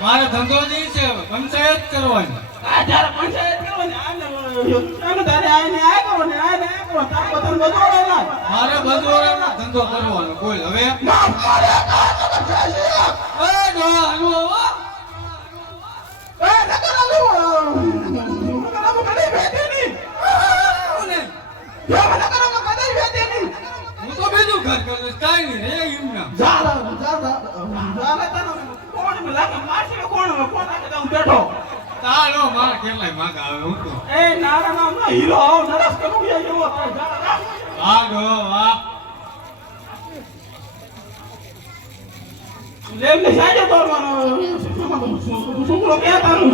મારે ધંધો જ છે પંચાયત કરવાની આ જ્યારે પંચાયત કરવાની, આને, તારે આને આ કરો ને આને આ કરો, તારે બધાને બધું ઓળખના. મારે બધો ધંધો કરવાનો હવે એ એ, નકર નકર કદી ભેટે નહીં. નકર કદી ભેટે નહીં. હું તો બીજું ઘર કરું કાંઈ નહીં રે એમના જા, જા, જા, જા, જા, લે તને કોણ me લાગે, મારશે કોણ me, કોણ લાગે હું બેઠો. તાળો મારા કેટલાય માગા આવે હું તો એ હીરો આવો, નરસ. જા, જા. વાહ વાહ સાંજે. છોકરો તારું?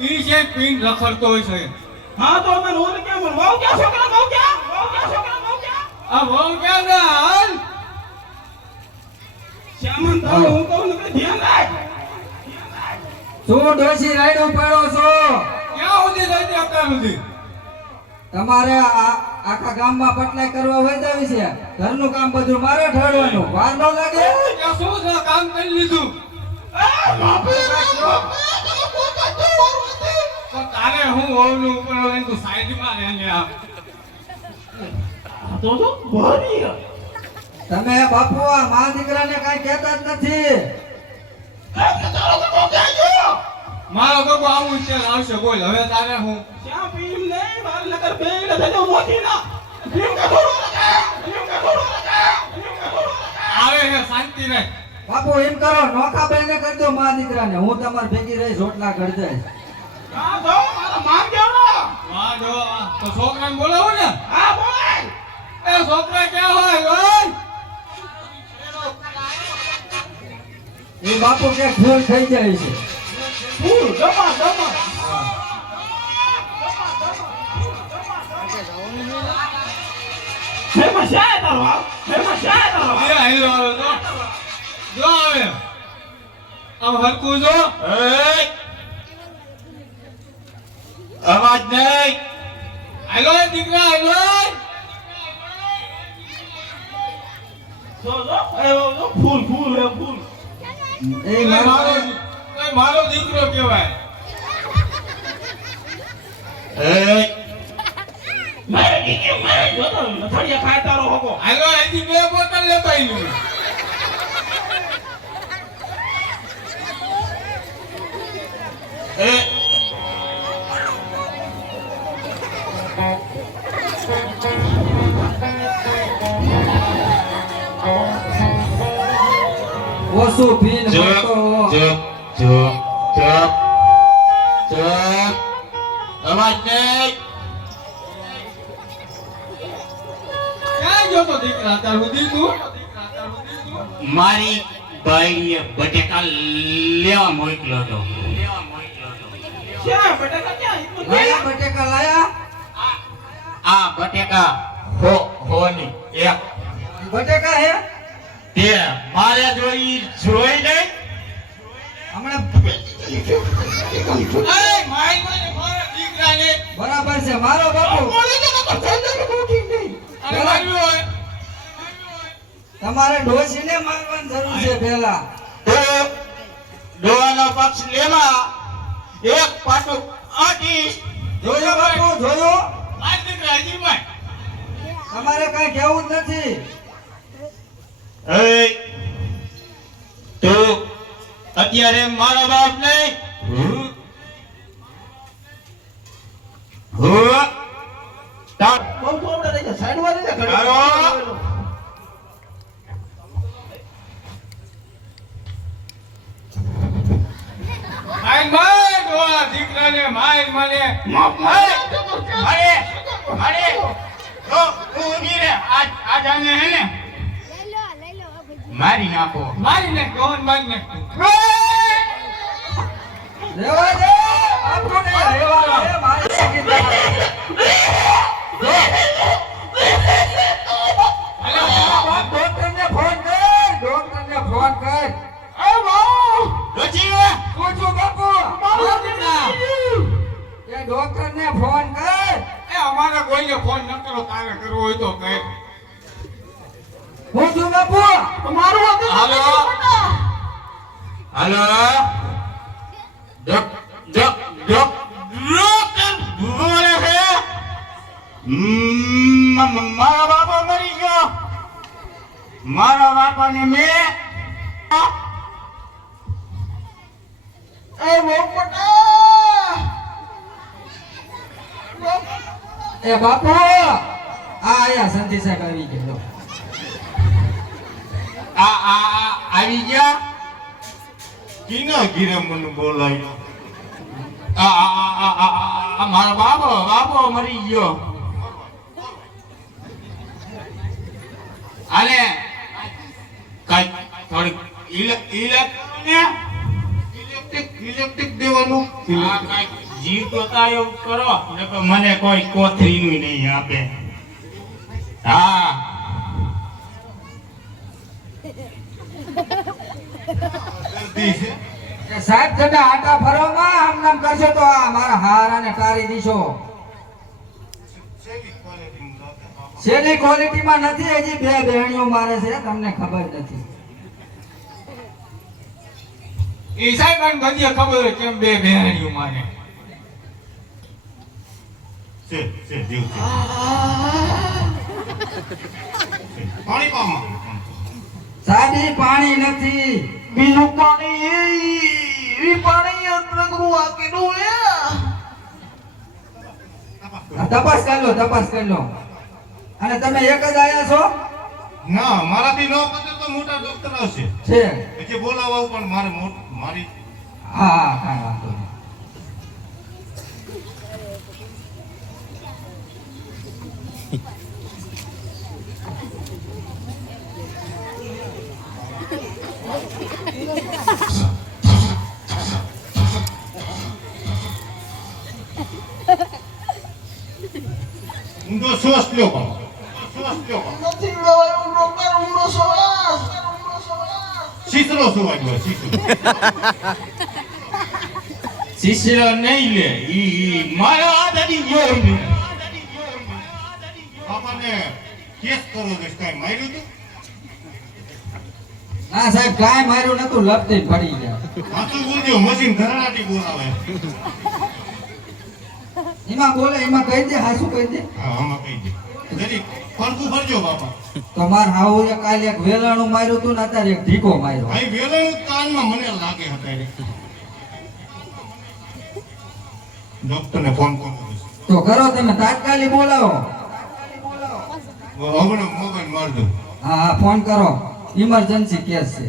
ઈ છે પિન રખડતો હોય છે હા તો અમે રોજ કેમ વાવ છોકરા વાવ વાવ ક્યાં છોકરા વાવ કે આ બહુ ક્યાં ના હાલ શ્યામન હું. કહું ને ધ્યાન રાખ. શું ડોશી રાયડું પડો છો? ક્યાં સુધી થઈ ત્યાં અત્યાર સુધી? તમારે આ આખા ગામમાં પટલાઈ કરવા વૈદાવી છે. ઘરનું કામ બધું મારે ઠરવાનું. વાર ન લાગે? ત્યાં શું છે? કામ કરી લીધું. તો તારે હું ઓવનું ઉપર હોય તું સાઈડમાં રહે આ તો તો ભરી તમે બાપુ આ મા દીકરાને કાંઈ કહેતા જ નથી. મારો ગગો આવું છે આવશે બોલ. હવે તારે હું? શ્યામ ભીમ નહીં મોતી ના ભીમ કે ભીમ કે આવે છે શાંતિ રહે. બાપુ એમ કરો નોખા બેને કરી દો મા દીકરાને હું તમારી ભેગી રહી રોટલા કરી જાય હા મારા કેવડો વાહ ડો તો છોકરાને બોલાવો ને. હા બોલ. એ છોકરા કે હોય ઓય બાપુ કે ફૂલ થઈ જાય છે. ફૂલ જમા જમા ફેમસ છે તારો બાપ ફેમસ છે તારો એ બાપ હાલ્યો જો. જો આવે. આમ હરકું જો. અવાજ નહીં. હાલો દીકરા હાલો. જો જો ફૂલ ફૂલ ફૂલ. એ એ મારો મારો એ મારો દીકરો કહેવાય. મારે દીકરી મારે જોતો લથડિયા ખાય તારો હકો. હાલો એથી બે બોટલ લેતા આવીને ઓછું પીન ચૂપ ચૂપ ચૂપ ચૂપ ચૂપ અવાજ નહીં ક્યાં ગયો તો દીકરા તાર સુધી તું મારી ભાઈએ બટેકા લેવા મોકલ્યો હતો બટાકા ક્યાં લાયા બટેકા લાયા આ બટેકા હો હોની એક બટેકા હે તે મારે જોઈ જોઈ નહીં હમણાં બરાબર છે મારો બાપુ. તમારે ડોશીને મારવાની જરૂર છે પેલા ડોવાનો પક્ષ લેવા એક પાટો આટી જોયો બાપુ જોયો? તમારે કઈ કહેવું જ નથી. અત્યારે મારા બાપ નહીં એ બાપુ! આ આયા સંતી સાહેબ આવી ગયો. આ આ આ આવી ગયા? કિના ઘીરે મને બોલાય? આ આ આ આ મારા બાપો બાપો મરી ગયો. અને કઈ ઇલે ઇલેક્ટ્રિક ઇલેક્ટ્રિક દેવાનું? આ કઈ જીવ તો તાયો કરો નકર મને કોઈ કોથરીનું નહીં આપે. હા. સાહેબ તમે આટા ફરવામાં આમ નામ કરશો તો આ મારા હારાને ટારી દીશો છેલ્લી ક્વોલિટી માં ક્વોલિટીમાં નથી હજી બે બહેણીઓ મારે છે તમને ખબર નથી. એ સાહેબ મને ખબર હોય કેમ બે બહેણીઓ મારે. છે પાણી પામાં સાહેબ પાણી નથી બીજું પાણી એ પાણી એ તપાસ કરી લો તપાસ કરી લો. અને તમે એક જ આયા છો? ના મારાથી નો પતે તો મોટા ડોક્ટર આવશે. છે. પછી બોલાવવા પણ મારે મોટ- મારી હા હા કાંઈ વાંધો નહીં. ઊંડો શ્વાસ લ્યો પણ નથી લેવાયું ઊંડો શ્વાસ ઊંડો શ્વાસ શીતળો સુવાઈ ગયો શીતળો શિષ્ય નહીં લે ઈ મારા આદાની ગયો. બાપાને કેસ કરો છે કાંઈ માર્યું તું ના સાહેબ કાંઈ માર્યું નતું લપતે પડી ગયા સાચું બોલજો મશીન ધરાણાટી બોલાવે એમાં બોલે એમાં કહી દે હાસુ કહી દે? હા આમાં કહી દે. જરી ફરકું ફરજો બાપા. તો હાઉએ કાલે એક વેલાણું માર્યું તું ને અત્યારે એક ઢીકો માર્યો. ભાઈ વેલો કાનમાં મને લાગે હતા ડોક્ટરને ફોન કરવો તો કરો તમે તાત્કાલિક બોલાવો. હમણાં મોબાઈલ હા ફોન કરો. ઇમરજન્સી કેસ છે.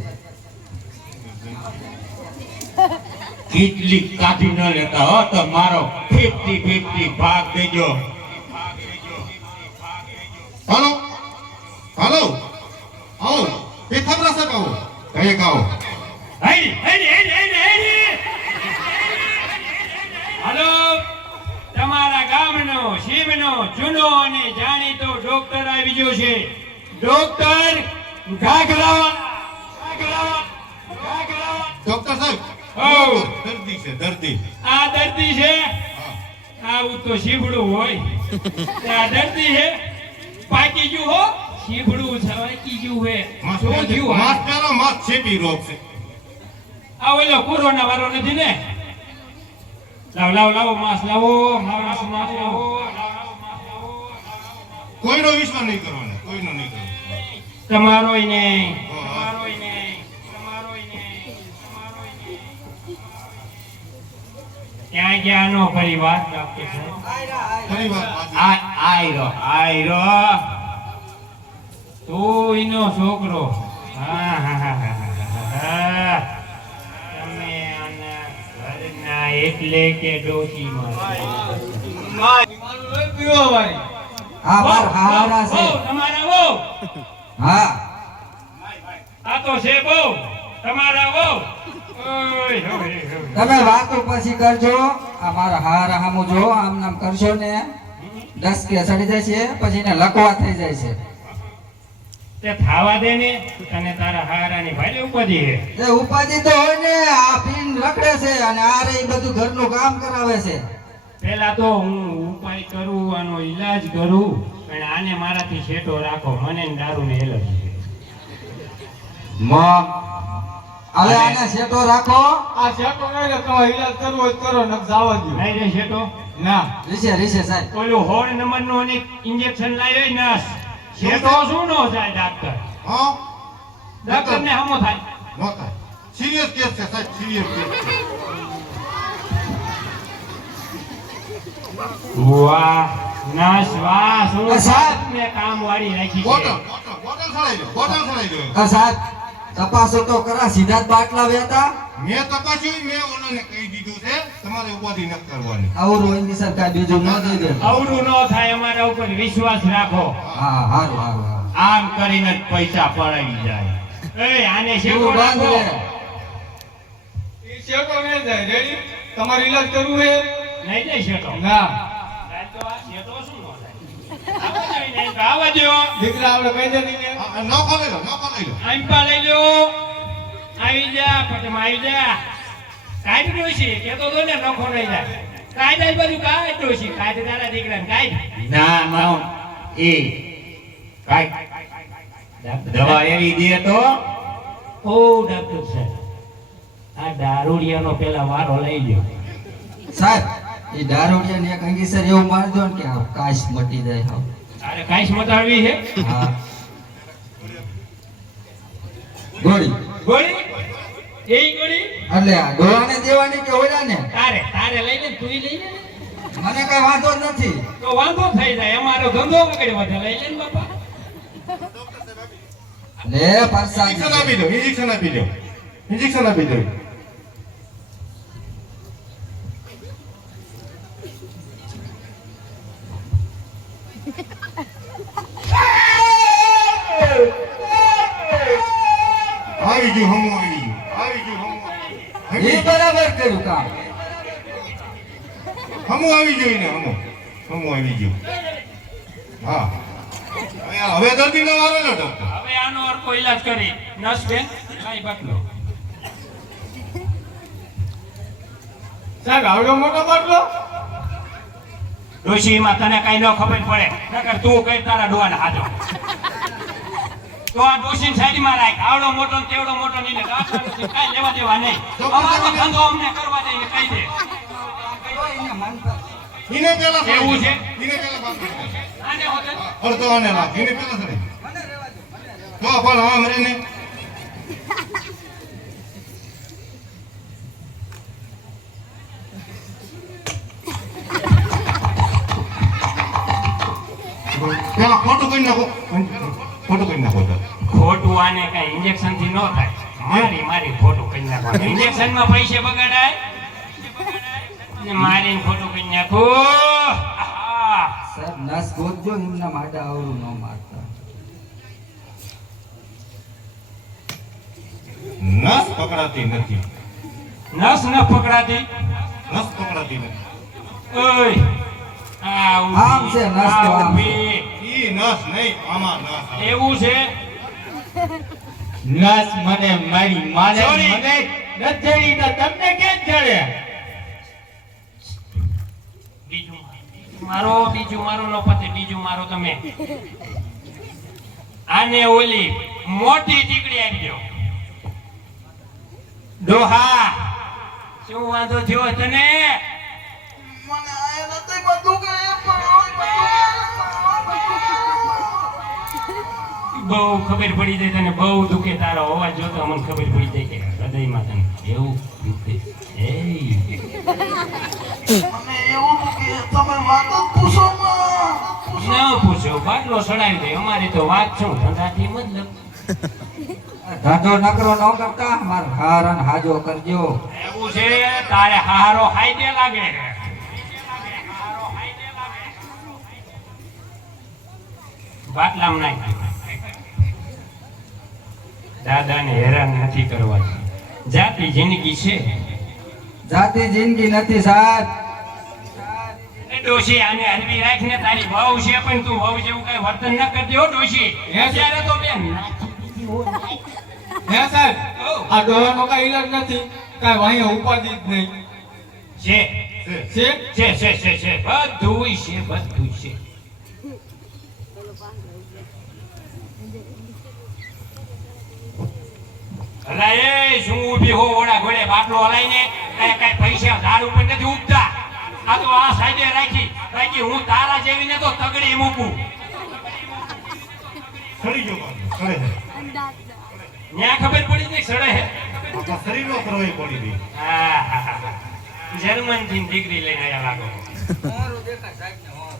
કેટલી કાઢી ન લેતા હો તો મારો ફિફ્ટી ફિફ્ટી ભાગ દેજો. હાલો? હાલો? આવો. પેથાબરા સાહેબ આવો. કઈ હેડી. હાલો. તમારા ગામનો શિવનો જૂનો અને જાણીતો ડોક્ટર આવી ગયો છે. ડોક્ટર ઘાઘરા ઘાઘરા ઘાઘરા ડોક્ટર સાહેબ આવો. દર્દી છે દર્દી. આ દર્દી છે? આવું તો શીભડું હોય. આ દર્દી છે? પાકી ગયું હો? શીભડું છે ગયું હે. શું થયું હા? માસ્ક છેપી રોગ છે. આ ઓલો કોરોના વાળો નથી ને? લાવ લાવ લાવો માસ લાવો માસ માસ લાવો. કોઈનો વિશ્વાસ નહીં કરવાનો કોઈનો નહીં કરવાનો. તમારોય નહીં હા. તમારોય નહીં તમારોય નહીં તમારોય નહીં ક્યાં ક્યાં નો પરિવાર ડોક્ટર સાહેબ ફરી વાર આયરો આયરો તું એનો છોકરો. હા હા હા હા હા, હા તમે આના ઘરના એટલે કે આ હારા છે. તમારા વહુ. હા. આ તો છે બહુ. તમારા ઓય. તમે વાતો પછી કરજો. આ મારા હારા હામું જો આમ નામ કરશો ને દસ કે સડી જાય છે પછી ને લકવા થઈ જાય છે. તે થાવા દે ને તને તારા હારાની ભાઈ ઉપાધી હે તે ઉપાધિ તો હોય ને આ પીન રખડે છે અને આ રે બધું ઘરનું કામ કરાવે છે. પેલા તો હું ઉપાય કરું આનો ઈલાજ કરું પણ આને મારાથી શેટો રાખો મને દારૂ ને એલર્જી છે. માં હવે આને શેટો રાખો. આ શેટો નહીં ને તમારે ઈલાજ કરવો હોય તો કરો નક જાવા દો નહીં રે શેટો? ના. રીસે રીસે સાહેબ. ઓલું હોળ નંબરનું ઇન્જેક્શન લાવ્યો નસ શેટો શું નો થાય ડાક્ટર હો? ડાક્ટર ને હમો થાય. નહોતા સિરિયસ કેસ છે સાહેબ સિરિયસ કેસ વાહ નાશ વાહ શું સાહેબ. મેં કામ વાળી રાખી બોટલ છે? બોટલ બોટલ ચડાઈ દો બોટલ ચડાઈ દો. સાહેબ. તપાસો તો કરા સીધા જ બાટલા વેતા? મેં તપાસ્યું મેં ઓનાને કહી દીધું છે તમારે ઉપાધિ ન કરવાની. આવું રોહિંદી સરકાર બીજું ન દઈ દે આવડું ન થાય અમારા ઉપર વિશ્વાસ રાખો. હા હારું હારું આમ કરીને જ પૈસા પડાવી જાય. એ આને શેકો રાખો. રે શેકો નહીં જાય રેડી? તમારે ઈલાજ કરવું હે? નહીં જાય શેકો. ના. તો આ શેકો શું ન થાય? નહીં આવવા દ્યો. દીકરા આપણે કહી દે નહીં નોખો લઈ લો નોખો લઈ લો. આંપા લઈ લો. આવી જા પટમાં આવી જા. કાઢ ડોશી કેતો તો ને નખો જાય કાઢ આઈ બાજુ કાઢ ડોશી કાઢ તારા દીકરાને કાઢ ના ના એ કાંઈ. દવા એવી દે તો. ઓ ડોક્ટર સાહેબ આ દારૂડિયાનો પેલા વારો લઈ લ્યો. સાહેબ એ દારૂડિયા ને એક અંગીસર એવું મારજો ને કે કાશ મટી જાય હાવ. તારે કાંઈ મટાડવી છે? ગોળી. ગોળી? એ ગોળી? એટલે આ ડોહાને દેવાની કે ઓલાને? તારે તારે લઈને તું લઈ લે મને કઈ વાંધો જ નથી. તો વાંધો થઈ જાય અમારો ધંધો બગડ્યો વધે લઈ લે ને બાપા. લે પરસા ઇન્જેક્શન આપી દો ઇન્જેક્શન આપી દો. ઇન્જેક્શન આપી દો. આવી ગયું હમું આવી ગયું. આવી ગયું હમું એ બરાબર કર્યું કામ. હમું આવી ગયું ને હમું હમું આવી ગયું. હા. હવે- હવે દર્દી નો વારો ને ડોક્ટર હવે આનો અર્કો ઈલાજ કરી. નસ બેન લાઈ બાટલો સાહેબ આવડો મોટો બાટલો ડોશીમાં તને કઈ ન ખબર પડે. નકર તું કઈ તારા ડોવાને હાજો. તો આ ડોશીને સાઈડમાં રાખ. આવડો મોટો ને તેવડો મોટો નહીં ને કાંઈ કાંઈ લેવા દેવા નહીં. અમારો ધંધો અમને કરવા દે કહી દે. એને પેલા એવું છે? એને પેલા બાપ આને હોતે? અડધો આને લાખ એને પેલા ચડે તો પણ હા મરીને ઇન્જેક્શનમાં પૈસે બગાડાય? મારીને ખોટું કરી નાખું. સાહેબ નસ ગોતજો એમના માટે આવડું ન મારતા. નસ પકડાતી નથી. નસ ન પકડાતી? નસ પકડાતી નથી. ઓય. આમ છે, નસ તો આમ ઈ નસ નહીં આમાં નસ એવું છે? નસ મને મારી મારે મને નથી તો તમને કેમ જડે? બીજું મારો બીજું મારો નો પતે બીજું મારો તમે. આને ઓલી મોટી ટીકડી આપી દો. ડોહા શું વાંધો થયો તને? બહુ ખબર પડી જાય તને બહુ દુખે તારો અવાજ જોતો મને ખબર પડી જાય કે હૃદયમાં તને એવું દુખે. એ ના પૂછો બાટલો સડાવી દે. અમારે તો વાત શું ધંધાથી મતલબ ધંધો નકરો ન કરતા માર હારણ હાજો કરજો. એવું છે તારે હારો હાઈડે લાગે. બાટલામાં નાખી દાદાને હેરાન નથી કરવા. જાતિ જિંદગી છે. જાતિ જિંદગી નથી સાહેબ. ડોશી આને હરવી રાખીને તારી વહુ છે પણ તું વહુ જેવું કઈ વર્તન ન કરતી હો ડોશી. અત્યારે તો બેન. હે સાહેબ. આ ડોહાનો કઈ ઈલાજ નથી. કાંઈ વાંહે ઉપાધિ જ નહીં. છે. છે? છે છે છે છે. બધું છે બધું છે. અલા એ શું ઊભી હો ઓડા ઘોડે બાટલો હલાઈને કઈ કઈ પૈસા ઝાડ ઉપર નથી ઉગતા આ તો આ સાઈડે રાખી બાકી હું તારા જેવીને તો તગડી મૂકું સડી ગયો સડે. ન્યા ખબર પડી નહીં સડે હે આપણા શરીરનો કરવાઈ પડી ગઈ. જર્મનથી ડિગ્રી લઈને આવ્યા લાગો મોરું સાહેબને, મોરું.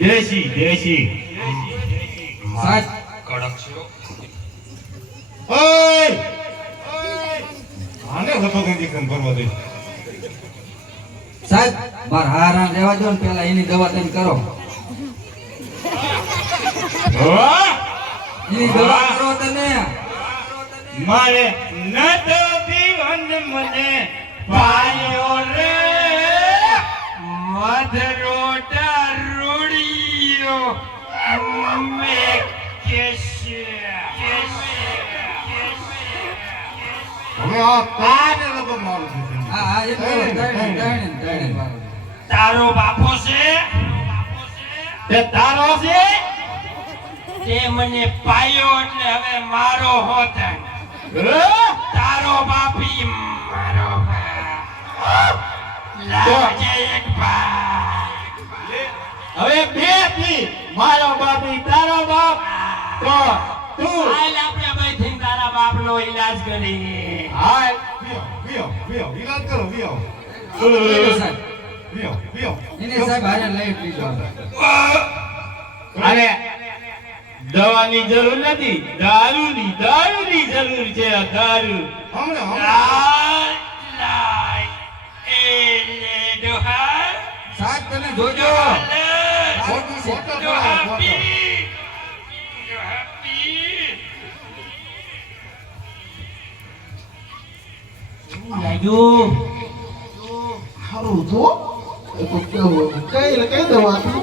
દેશી દેશી. સાહેબ કડક છે ઓય! આને હતો ઇન્જેક્શન ભરવા દે. સાહેબ માર હારા રહેવા દો ને પેલા એની દવા તમે કરો! એની દવા કરો તમે. મારે નત પીવન મને પાયો રે. હવે આ મારું છે હા હા મારો. તારો બાપો છે? તે તારો છે? તે મને પાયો એટલે હવે મારો હોત તારો બાપી મારો. લાવજે એક ભાઈ હવે બેથી મારો બાપ ઈ તારો બાપ. તો તું હાલ આપણે બેઠીને તારા બાપનો ઈલાજ કરીએ. હાલ વિયો વિયો વિયો ઈલાજ કરો વિયો. ચલો સાહેબ. પીઓ પીઓ એને સાહેબ હારે લઈ લીધો. અરે દવાની જરૂર નથી. દારૂની દારૂની જરૂર છે દારૂ. હમણાં લાલ એ એલે દોહા સાત તને જોજો. ખોટી છે. સારું તો એ તો કેવું કઈ કઈ દવા હતી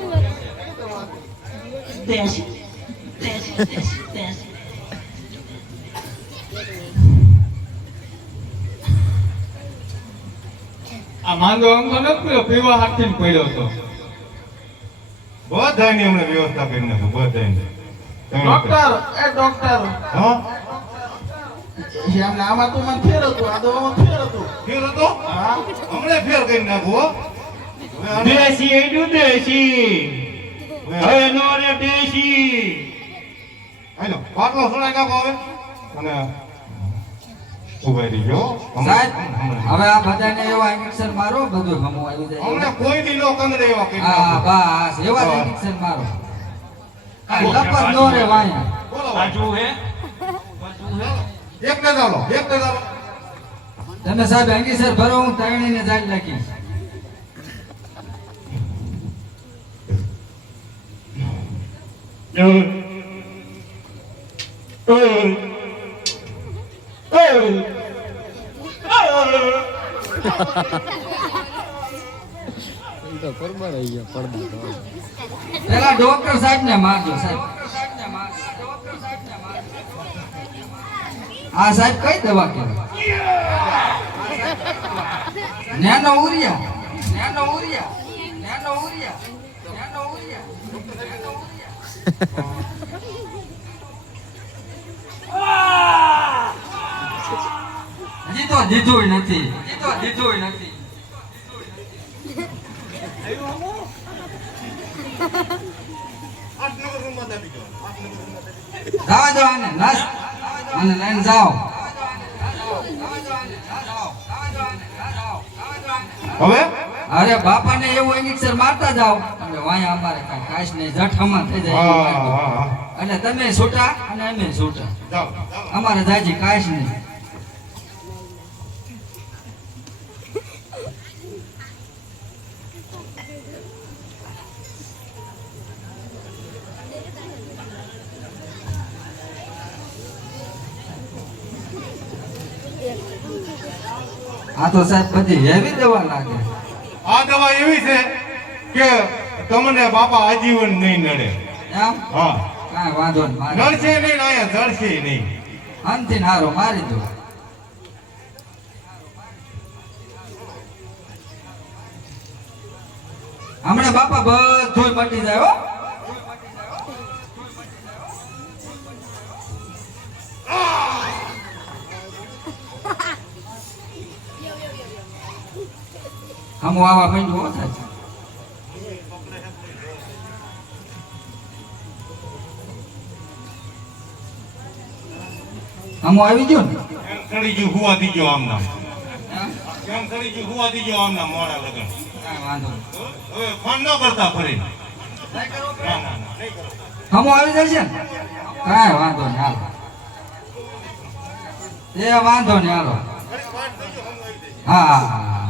આ માંદો અંગો પડ્યો પીવા હાથથી ને પડ્યો હતો બધાની હમણાં વ્યવસ્થા કરી નાખો બધાની. ડોક્ટર એ ડોક્ટર. હા? એમને આમાં તો મને ફેર હતું આ દવામાં ફેર હતું. ફેર હતો? હા. હમણાં ફેર કરી નાખો દેશી એડું દેશી. હવે હવે નો રે દેશી. હાલો પાટલો સુણાઈ નાખો હવે. અને ઊભા રહી ગયો સાહેબ હવે આ બધાને એવા ઇન્જેક્શન મારો બધું હમું આવી જાય. હમણાં કોઈ દી નો કંદરે એવા કરી હા નાખો. બસ એવા જ ઇન્જેક્શન મારો. આ લપત નો રે વાયા બોલો. બાજુ હે. એક ને ચાલો એક ને ચાલો તમે સાહેબ અંગીસર ભરો હું ત્રણેયને જાળી નાખીશ પેલા ડોક્ટર સાહેબ ને મારજો, સાહેબ. આ સાહેબ, કઈ દવા કહેવાય? Nano urea nano urea nano urea nano urea nano urea હજી તો દીધું નથી. હજી તો દીધું નથી. જાવા દો આને નાસ આને લઈને જાઓ. હવે? અરે બાપાને એવું ઇન્જેક્શન મારતા જાઓ. અને વાયા અમારે કાંઈ કાશ નહીં જઠામાં થઈ જાય. હા હા એટલે તમે છૂટા અને અમે છૂટા. અમારે જાજી કાશ નહીં. આ તો સાહેબ પછી એવી દવા લાગે. આ દવા એવી છે કે તમને બાપા આજીવન નહીં નડે. હા. કાંઈ વાંધો નહીં નડશે નહીં અહીંયા જળશે નહીં. અંતિમ હારો મારી દો હમણાં બાપા બધું મટી જાય હો. હમ આવા ભાઈ હો સાહેબ હમ આવી ગયો ને? કરી ગયું હુવા દીજો આમ નામ હા? એમ ગયું હુવા થઈ ગયો નામ મોડા લગન. વાંધો નહીં. હવે ફોન ન કરતા ફરી. કરો હમો આવી જશે ને? કાંઈ વાંધો નહીં હાલો. એ વાંધો નહીં હાલો. હા હા.